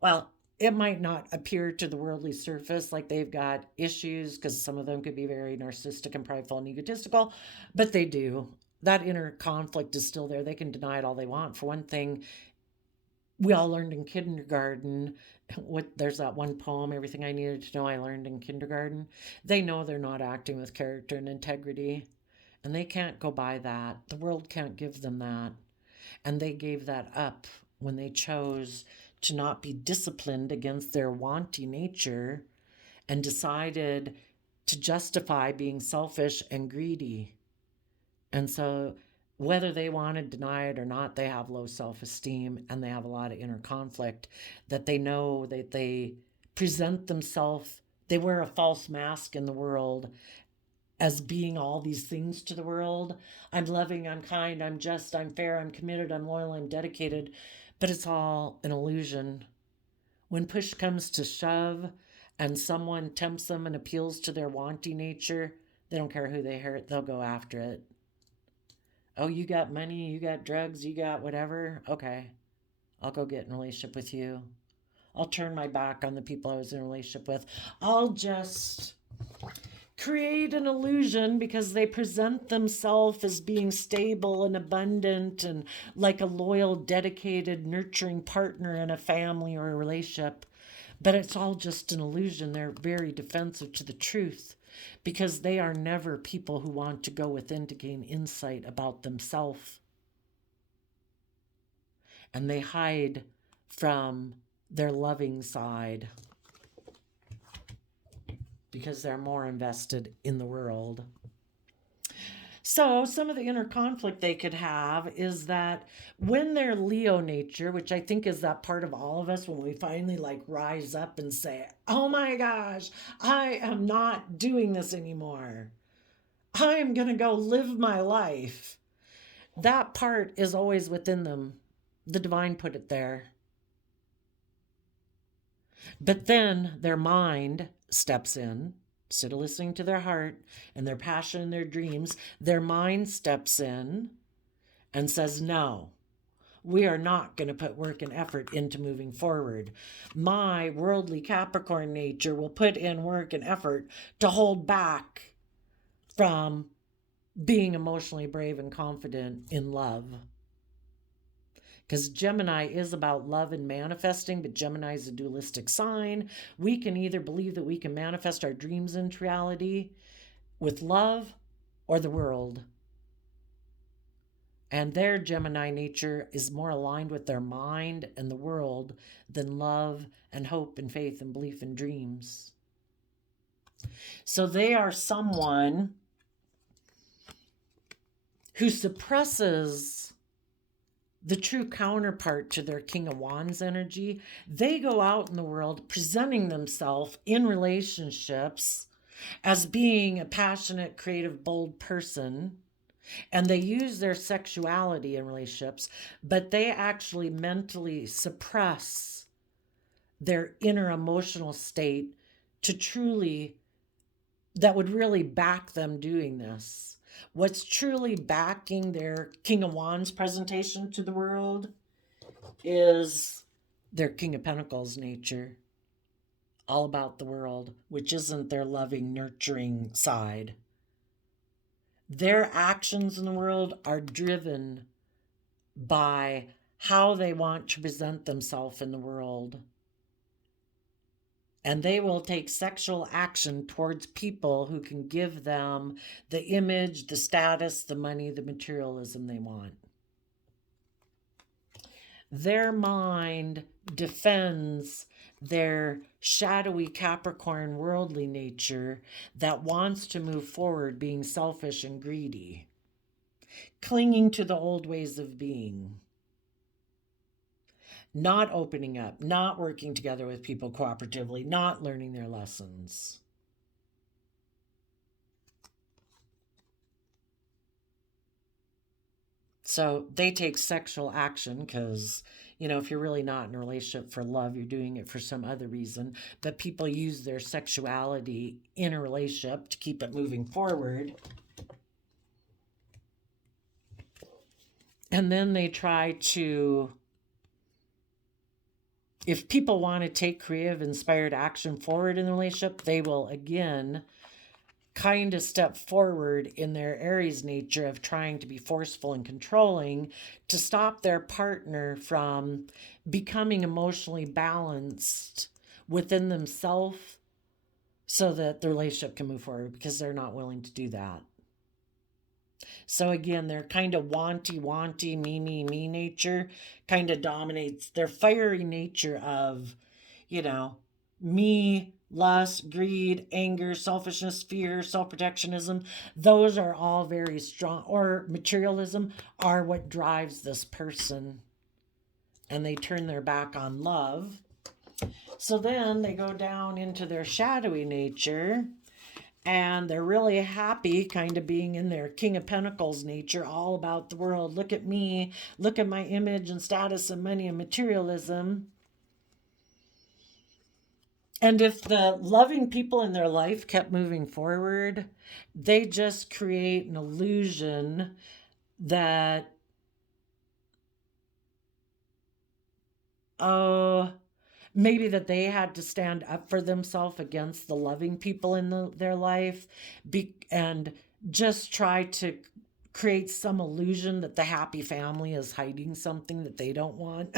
well, it might not appear to the worldly surface like they've got issues, because some of them could be very narcissistic and prideful and egotistical, but they do. That inner conflict is still there. They can deny it all they want. For one thing, we all learned in kindergarten. There's that one poem, Everything I Needed to Know I Learned in Kindergarten. They know they're not acting with character and integrity, and they can't go by that. The world can't give them that. And they gave that up when they chose to not be disciplined against their wanty nature and decided to justify being selfish and greedy. And so whether they want to deny it or not, they have low self-esteem and they have a lot of inner conflict, that they know that they present themselves, they wear a false mask in the world as being all these things to the world. I'm loving, I'm kind, I'm just, I'm fair, I'm committed, I'm loyal, I'm dedicated. But it's all an illusion. When push comes to shove and someone tempts them and appeals to their wanty nature, they don't care who they hurt, they'll go after it. Oh, you got money, you got drugs, you got whatever? Okay, I'll go get in a relationship with you. I'll turn my back on the people I was in a relationship with. I'll just create an illusion because they present themselves as being stable and abundant and like a loyal, dedicated, nurturing partner in a family or a relationship. But it's all just an illusion. They're very defensive to the truth because they are never people who want to go within to gain insight about themselves. And they hide from their loving side because they're more invested in the world. So some of the inner conflict they could have is that when they're Leo nature, which I think is that part of all of us when we finally like rise up and say, oh my gosh, I am not doing this anymore. I am going to go live my life. That part is always within them. The divine put it there. But then their mind steps in, instead of listening to their heart and their passion and their dreams, their mind steps in and says, no, we are not going to put work and effort into moving forward. My worldly Capricorn nature will put in work and effort to hold back from being emotionally brave and confident in love. Because Gemini is about love and manifesting, but Gemini is a dualistic sign. We can either believe that we can manifest our dreams into reality with love or the world. And their Gemini nature is more aligned with their mind and the world than love and hope and faith and belief and dreams. So they are someone who suppresses the true counterpart to their King of Wands energy. They go out in the world presenting themselves in relationships as being a passionate, creative, bold person. And they use their sexuality in relationships, but they actually mentally suppress their inner emotional state to truly, that would really back them doing this. What's truly backing their King of Wands presentation to the world is their King of Pentacles nature, all about the world, which isn't their loving, nurturing side. Their actions in the world are driven by how they want to present themselves in the world. And they will take sexual action towards people who can give them the image, the status, the money, the materialism they want. Their mind defends their shadowy Capricorn worldly nature that wants to move forward being selfish and greedy, clinging to the old ways of being, not opening up, not working together with people cooperatively, not learning their lessons. So they take sexual action because, if you're really not in a relationship for love, you're doing it for some other reason. But people use their sexuality in a relationship to keep it moving forward. And then they try to, if people want to take creative, inspired action forward in the relationship, they will again kind of step forward in their Aries nature of trying to be forceful and controlling to stop their partner from becoming emotionally balanced within themselves so that the relationship can move forward, because they're not willing to do that. So again, they're kind of wanty, me nature kind of dominates their fiery nature of, me, lust, greed, anger, selfishness, fear, self-protectionism. Those are all very strong, or materialism, are what drives this person. And they turn their back on love. So then they go down into their shadowy nature. And they're really happy kind of being in their King of Pentacles nature, all about the world. Look at me. Look at my image and status and money and materialism. And if the loving people in their life kept moving forward, they just create an illusion that, maybe that they had to stand up for themselves against the loving people in their life, and just try to create some illusion that the happy family is hiding something that they don't want.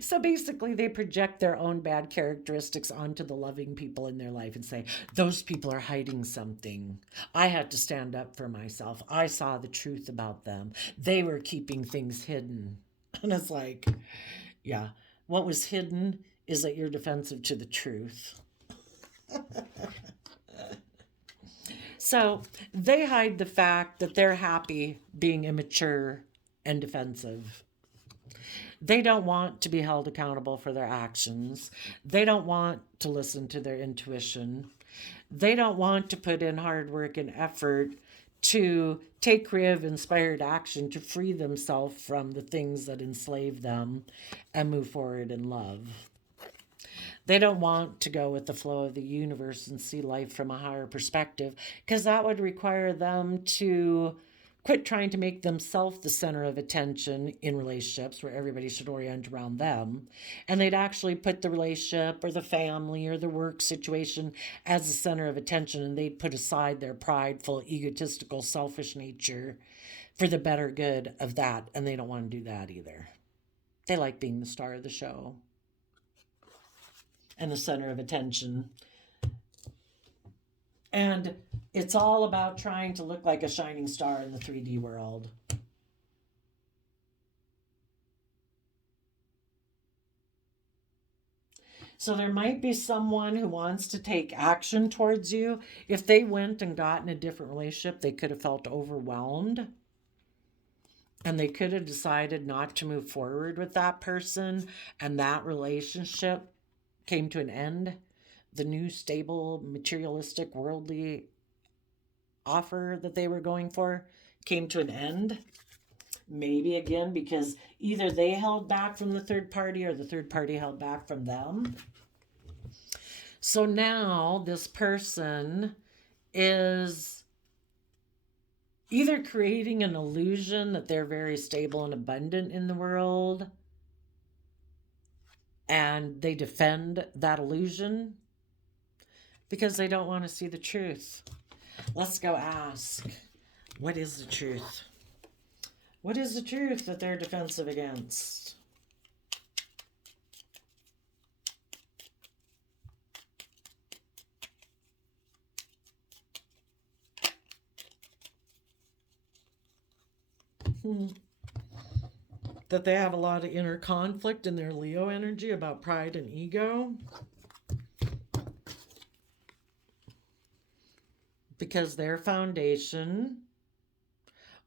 So basically, they project their own bad characteristics onto the loving people in their life and say, those people are hiding something. I had to stand up for myself. I saw the truth about them. They were keeping things hidden. And it's like, yeah, what was hidden is that you're defensive to the truth. So they hide the fact that they're happy being immature and defensive. They don't want to be held accountable for their actions. They don't want to listen to their intuition. They don't want to put in hard work and effort to take creative, inspired action to free themselves from the things that enslave them and move forward in love. They don't want to go with the flow of the universe and see life from a higher perspective, because that would require them to quit trying to make themselves the center of attention in relationships where everybody should orient around them. And they'd actually put the relationship or the family or the work situation as the center of attention, and they'd put aside their prideful, egotistical, selfish nature for the better good of that. And they don't want to do that either. They like being the star of the show and the center of attention. And it's all about trying to look like a shining star in the 3D world. So there might be someone who wants to take action towards you. If they went and got in a different relationship, they could have felt overwhelmed. And they could have decided not to move forward with that person, and that relationship came to an end. The new stable, materialistic, worldly offer that they were going for came to an end. Maybe again because either they held back from the third party or the third party held back from them. So now this person is either creating an illusion that they're very stable and abundant in the world, and they defend that illusion because they don't want to see the truth. Let's go ask, what is the truth? What is the truth that they're defensive against? That they have a lot of inner conflict in their Leo energy about pride and ego. Because their foundation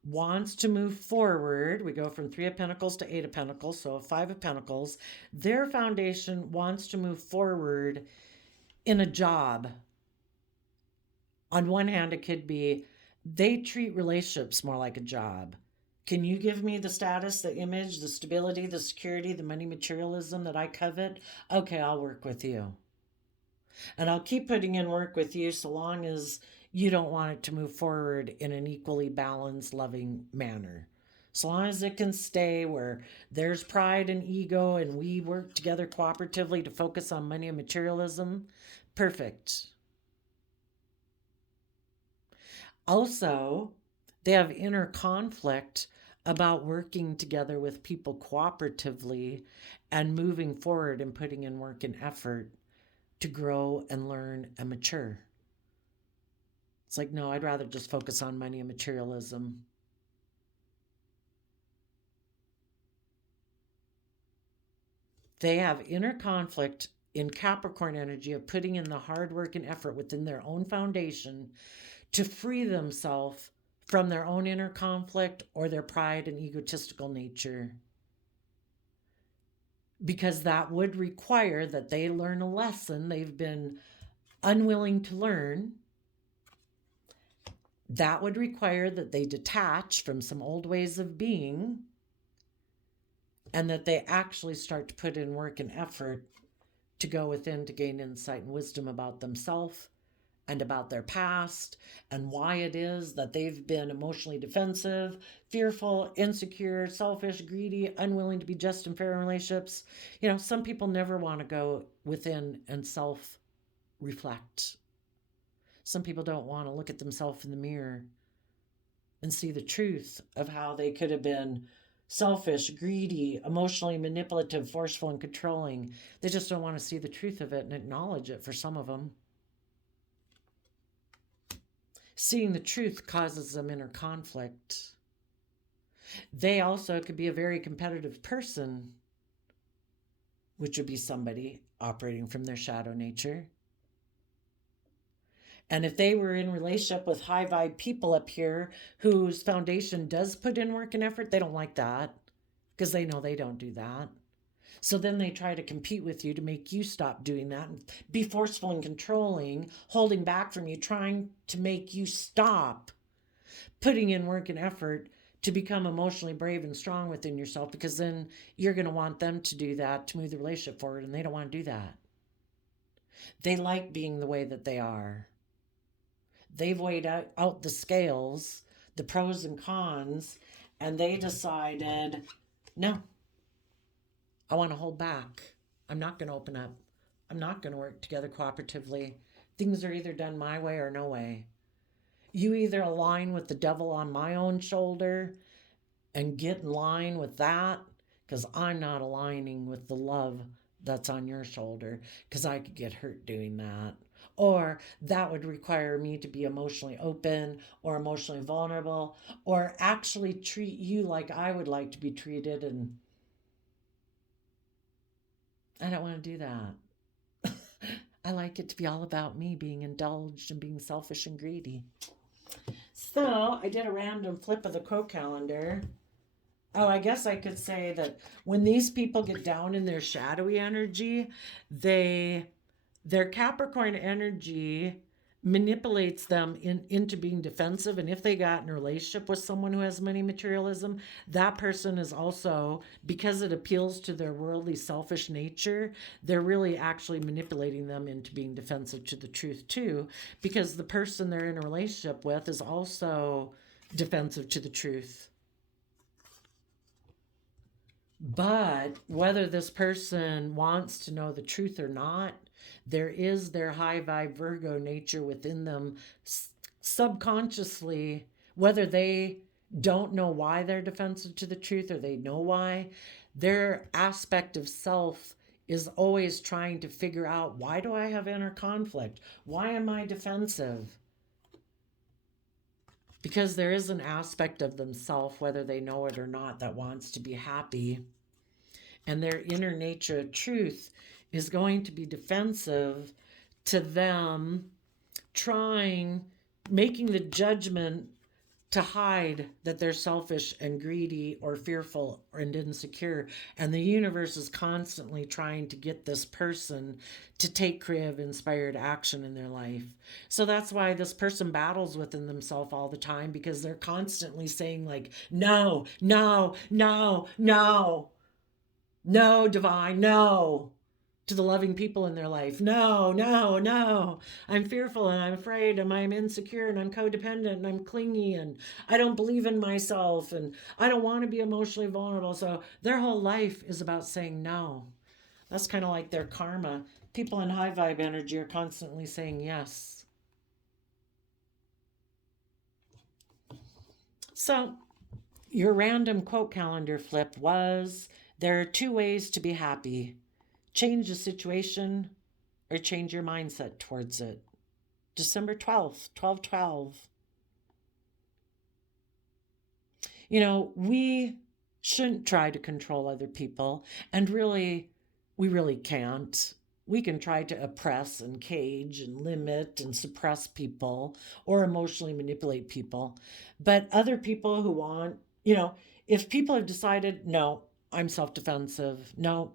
wants to move forward. We go from 3 of Pentacles to 8 of Pentacles, so 5 of Pentacles. Their foundation wants to move forward in a job. On one hand, it could be they treat relationships more like a job. Can you give me the status, the image, the stability, the security, the money, materialism that I covet? Okay, I'll work with you. And I'll keep putting in work with you so long as you don't want it to move forward in an equally balanced, loving manner. So long as it can stay where there's pride and ego and we work together cooperatively to focus on money and materialism, perfect. Also, they have inner conflict about working together with people cooperatively and moving forward and putting in work and effort to grow and learn and mature. It's like, no, I'd rather just focus on money and materialism. They have inner conflict in Capricorn energy of putting in the hard work and effort within their own foundation to free themselves from their own inner conflict or their pride and egotistical nature. Because that would require that they learn a lesson they've been unwilling to learn. That would require that they detach from some old ways of being and that they actually start to put in work and effort to go within to gain insight and wisdom about themselves and about their past and why it is that they've been emotionally defensive, fearful, insecure, selfish, greedy, unwilling to be just and fair in relationships. Some people never want to go within and self reflect. Some people don't want to look at themselves in the mirror and see the truth of how they could have been selfish, greedy, emotionally manipulative, forceful, and controlling. They just don't want to see the truth of it and acknowledge it for some of them. Seeing the truth causes them inner conflict. They also could be a very competitive person, which would be somebody operating from their shadow nature. And if they were in relationship with high vibe people up here whose foundation does put in work and effort, they don't like that because they know they don't do that. So then they try to compete with you to make you stop doing that and be forceful and controlling, holding back from you, trying to make you stop putting in work and effort to become emotionally brave and strong within yourself, because then you're going to want them to do that to move the relationship forward, and they don't want to do that. They like being the way that they are. They've weighed out the scales, the pros and cons, and they decided, no, I want to hold back. I'm not going to open up. I'm not going to work together cooperatively. Things are either done my way or no way. You either align with the devil on my own shoulder and get in line with that, because I'm not aligning with the love that's on your shoulder, because I could get hurt doing that. Or that would require me to be emotionally open or emotionally vulnerable, or actually treat you like I would like to be treated, and I don't want to do that. I like it to be all about me being indulged and being selfish and greedy. So I did a random flip of the quote calendar. Oh, I guess I could say that when these people get down in their shadowy energy, their Capricorn energy manipulates them into being defensive. And if they got in a relationship with someone who has money materialism, that person is also, because it appeals to their worldly, selfish nature, they're really actually manipulating them into being defensive to the truth too, because the person they're in a relationship with is also defensive to the truth. But whether this person wants to know the truth or not, there is their high vibe Virgo nature within them subconsciously, whether they don't know why they're defensive to the truth or they know why, their aspect of self is always trying to figure out, why do I have inner conflict? Why am I defensive? Because there is an aspect of themselves, whether they know it or not, that wants to be happy. And their inner nature of truth is going to be defensive to them, making the judgment to hide that they're selfish and greedy or fearful and insecure. And the universe is constantly trying to get this person to take creative, inspired action in their life. So that's why this person battles within themselves all the time, because they're constantly saying, like, no, no, no, no, no, divine, no, to the loving people in their life. No, no, no. I'm fearful and I'm afraid and I'm insecure and I'm codependent and I'm clingy and I don't believe in myself and I don't want to be emotionally vulnerable. So their whole life is about saying no. That's kind of like their karma. People in high vibe energy are constantly saying yes. So your random quote calendar flip was, there are two ways to be happy: change the situation or change your mindset towards it. December 12th, 12/12. We shouldn't try to control other people, and we really can't. We can try to oppress and cage and limit and suppress people or emotionally manipulate people. But other people who want, if people have decided, no, I'm self-defensive, no,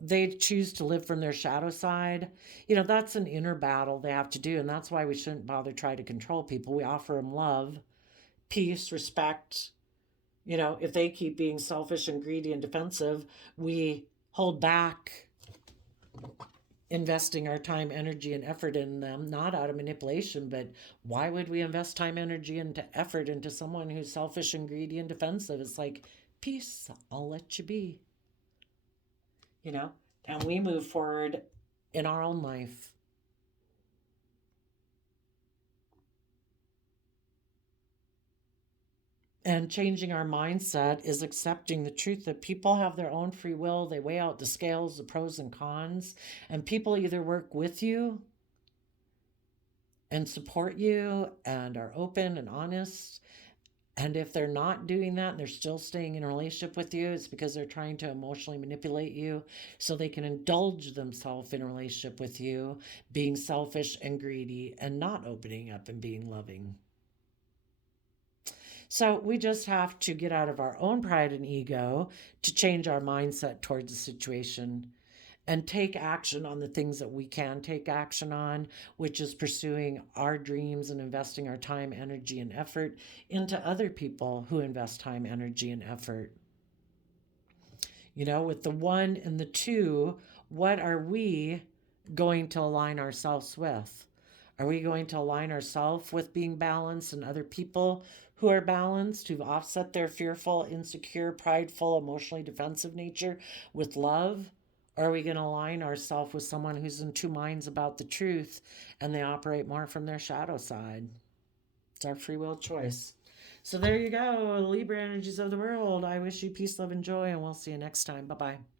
they choose to live from their shadow side, that's an inner battle they have to do. And that's why we shouldn't bother try to control people. We offer them love, peace, respect. If they keep being selfish and greedy and defensive, we hold back investing our time, energy, and effort in them, not out of manipulation, but why would we invest time, energy, and effort into someone who's selfish and greedy and defensive? It's like, peace, I'll let you be, you know? And we move forward in our own life. And changing our mindset is accepting the truth that people have their own free will. They weigh out the scales, the pros and cons, and people either work with you and support you and are open and honest. And if they're not doing that and they're still staying in a relationship with you, it's because they're trying to emotionally manipulate you so they can indulge themselves in a relationship with you, being selfish and greedy and not opening up and being loving. So we just have to get out of our own pride and ego to change our mindset towards the situation and take action on the things that we can take action on, which is pursuing our dreams and investing our time, energy, and effort into other people who invest time, energy, and effort. You know, with the one and the two, what are we going to align ourselves with? Are we going to align ourselves with being balanced and other people who are balanced, who've offset their fearful, insecure, prideful, emotionally defensive nature with love? Or are we going to align ourselves with someone who's in two minds about the truth and they operate more from their shadow side? It's our free will choice. So there you go, Libra energies of the world. I wish you peace, love, and joy, and we'll see you next time. Bye bye.